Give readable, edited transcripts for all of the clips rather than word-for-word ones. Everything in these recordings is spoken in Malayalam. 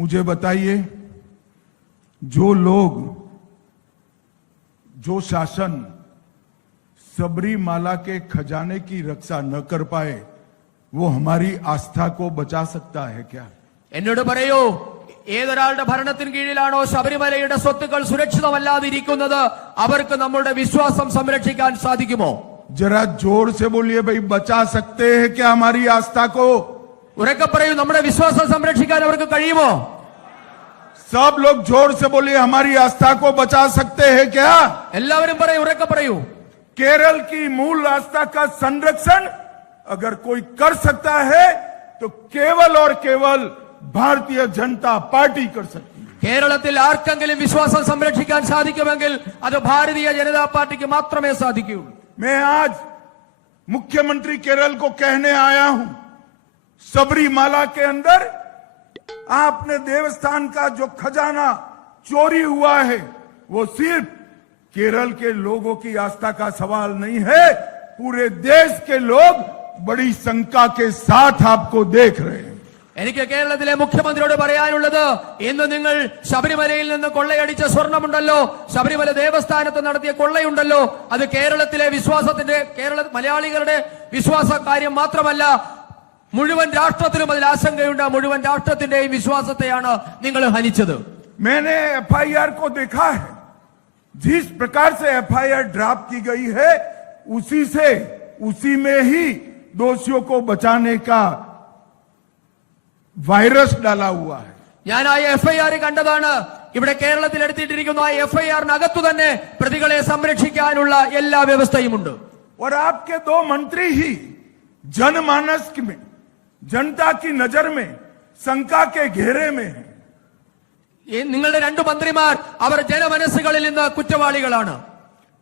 मुझे बताइए, जो लोग, जो शासन सबरीमाला के खजाने की रक्षा न कर पाए, वो हमारी आस्था को बचा सकता है क्या? എന്നോട് പറയൂ, ഏതൊരാളുടെ ഭരണത്തിന് കീഴിലാണോ ശബരിമലയുടെ സ്വത്തുക്കൾ സുരക്ഷിതമല്ലാതിരിക്കുന്നത് അവർക്ക് നമ്മുടെ വിശ്വാസം സംരക്ഷിക്കാൻ സാധിക്കുമോ? जरा जोर से बोलिए भाई, बचा सकते हैं क्या हमारी आस्था को? ഉറക്കെ പറയൂ, നമ്മുടെ വിശ്വാസം സംരക്ഷിക്കാൻ അവർക്ക് കഴിയുമോ? सब लोग जोर से बोलिए, हमारी आस्था को बचा सकते हैं क्या? എല്ലാവരും പറയൂ, ഉറക്കെ പറയൂ. केरल की मूल आस्था का संरक्षण अगर कोई कर सकता है तो केवल और केवल भारतीय जनता पार्टी कर सकती है. കേരളത്തിൽ ആർക്കെങ്കിലും വിശ്വാസം സംരക്ഷിക്കാൻ സാധിക്കുമെങ്കിൽ അത് ഭാരതീയ ജനതാ പാർട്ടിക്ക് മാത്രമേ സാധിക്കൂ. मैं आज मुख्यमंत्री केरल को कहने आया हूं, सबरीमाला के अंदर आपने देवस्थान का जो खजाना चोरी हुआ है वो सिर्फ केरल के लोगों की आस्था का सवाल नहीं है, पूरे देश के लोग बड़ी शंका के साथ आपको देख रहे हैं. എനിക്ക് കേരളത്തിലെ മുഖ്യമന്ത്രിയോട് പറയാനുള്ളത്, ഇന്ന് നിങ്ങൾ ശബരിമലയിൽ നിന്ന് കൊള്ളയടിച്ച സ്വർണമുണ്ടല്ലോ, ശബരിമല ദേവസ്ഥാനത്ത് നടത്തിയ കൊള്ളയുണ്ടല്ലോ, അത് കേരളത്തിലെ വിശ്വാസത്തിന്റെ, മലയാളികളുടെ വിശ്വാസ കാര്യം മാത്രമല്ല, മുഴുവൻ രാഷ്ട്രത്തിനും അതിൽ ആശങ്കയുണ്ട്. മുഴുവൻ രാഷ്ട്രത്തിന്റെയും വിശ്വാസത്തെയാണ് നിങ്ങൾ ഹനിച്ചത്. मैंने FIR को देखा है, जिस प्रकार से FIR ड्राफ्ट की गई है उसी में ही दोषियों को बचाने का वायरस डाला हुआ है. ഞാൻ ആ FIR കണ്ടതാണ്. ഇവിടെ കേരളത്തിൽ എടുത്തിട്ടിരിക്കുന്ന ആ FIR-നകത്തു തന്നെ പ്രതികളെ സംരക്ഷിക്കാനുള്ള എല്ലാ വ്യവസ്ഥയുമുണ്ട്. और आपके दो मंत्री ही जनमानस में, जनता की नजर में शंका के घेरे में है. നിങ്ങളുടെ രണ്ടു മന്ത്രിമാർ അവർ ജനമനസ്സുകളിൽ നിന്ന് കുറ്റവാളികളാണ്.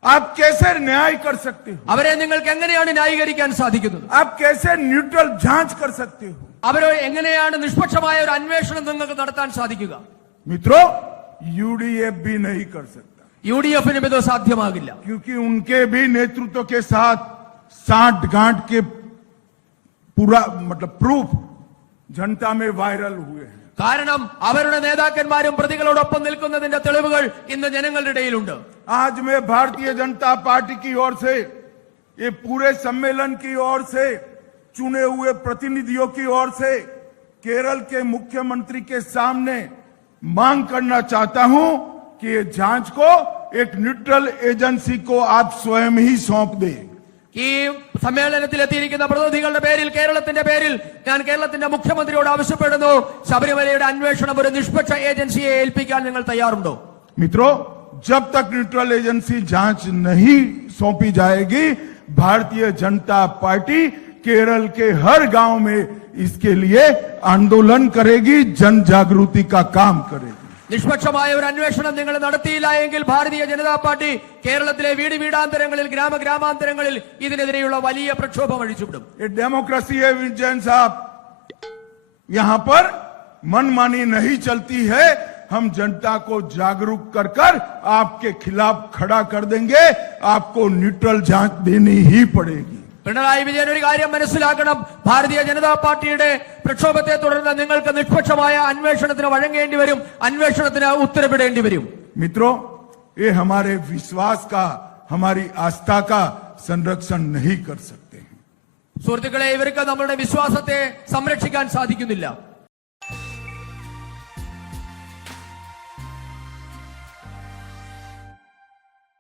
आप कैसे न्याय कर सकते हो? അവരെ നിങ്ങൾക്ക് എങ്ങനെയാണ് ന്യായീകരിക്കാൻ സാധിക്കുന്നത്? आप कैसे न्यूट्रल जांच कर सकते हो? അവരെ എങ്ങനെയാണ് നിഷ്പക്ഷമായ ഒരു അന്വേഷണം നിങ്ങൾക്ക് നടത്താൻ സാധിക്കുക? मित्रों, UDF भी नहीं कर सकता. UDF-നും ഇത് സാധ്യമാകില്ല. क्योंकि उनके भी नेतृत्व के साथ साठ गांठ के पूरा प्रूफ जनता में वायरल हुए हैं. കാരണം അവരുടെ നേതാക്കന്മാരും പ്രതികളോടൊപ്പം നിൽക്കുന്നതിന്റെ തെളിവുകൾ ഇന്ന് ജനങ്ങളുടെ ഇടയിലുണ്ട്. आज मैं भारतीय जनता पार्टी की ओर से, ये पूरे सम्मेलन की ओर से, चुने हुए प्रतिनिधियों की ओर से केरल के मुख्यमंत्री के सामने मांग करना चाहता हूं कि ये जांच को एक न्यूट्रल एजेंसी को आप स्वयं ही सौंप दें. ഈ സമ്മേളനത്തിൽ എത്തിയിരിക്കുന്ന പ്രതിനിധികളുടെ പേരിൽ, കേരളത്തിന്റെ പേരിൽ ഞാൻ കേരളത്തിന്റെ മുഖ്യമന്ത്രിയോട് ആവശ്യപ്പെടുന്നു, ശബരിമലയുടെ അന്വേഷണം ഒരു നിഷ്പക്ഷ ഏജൻസിയെ ഏൽപ്പിക്കാൻ നിങ്ങൾ തയ്യാറുണ്ടോ? मित्रों, जब तक न्यूट्रल एजेंसी जांच नहीं सौंपी जाएगी, भारतीय जनता पार्टी केरल के हर गांव में इसके लिए आंदोलन करेगी, जन जागृति का काम करेगी. നിഷ്പക്ഷമായ ഒരു അന്വേഷണം നിങ്ങൾ നടത്തിയില്ല എങ്കിൽ ഭാരതീയ ജനതാ പാർട്ടി കേരളത്തിലെ വീട് വീടാന്തരങ്ങളിൽ, ഗ്രാമാന്തരങ്ങളിൽ ഇതിനെതിരെയുള്ള വലിയ പ്രക്ഷോഭം അഴിച്ചുവിടും. डेमोक्रेसी है विजयन साहब, यहां पर मनमानी नहीं चलती है. हम जनता को जागरूक कर आपके खिलाफ खड़ा कर देंगे. आपको न्यूट्रल जांच देनी ही पड़ेगी. പിണറായി വിജയൻ ഒരു കാര്യം മനസ്സിലാക്കണം, ഭാരതീയ ജനതാ പാർട്ടിയുടെ പ്രക്ഷോഭത്തെ തുടർന്ന് നിങ്ങൾക്ക് നിഷ്പക്ഷമായ അന്വേഷണത്തിന് വഴങ്ങേണ്ടി വരും, അന്വേഷണത്തിന് ഉത്തരവിടേണ്ടി വരും. मित्रों, ये हमारे विश्वास का, हमारी आस्था का संरक्षण नहीं कर सकते हैं. സുഹൃത്തുക്കളെ, ഇവർക്ക് നമ്മുടെ വിശ്വാസത്തെ സംരക്ഷിക്കാൻ സാധിക്കുന്നില്ല.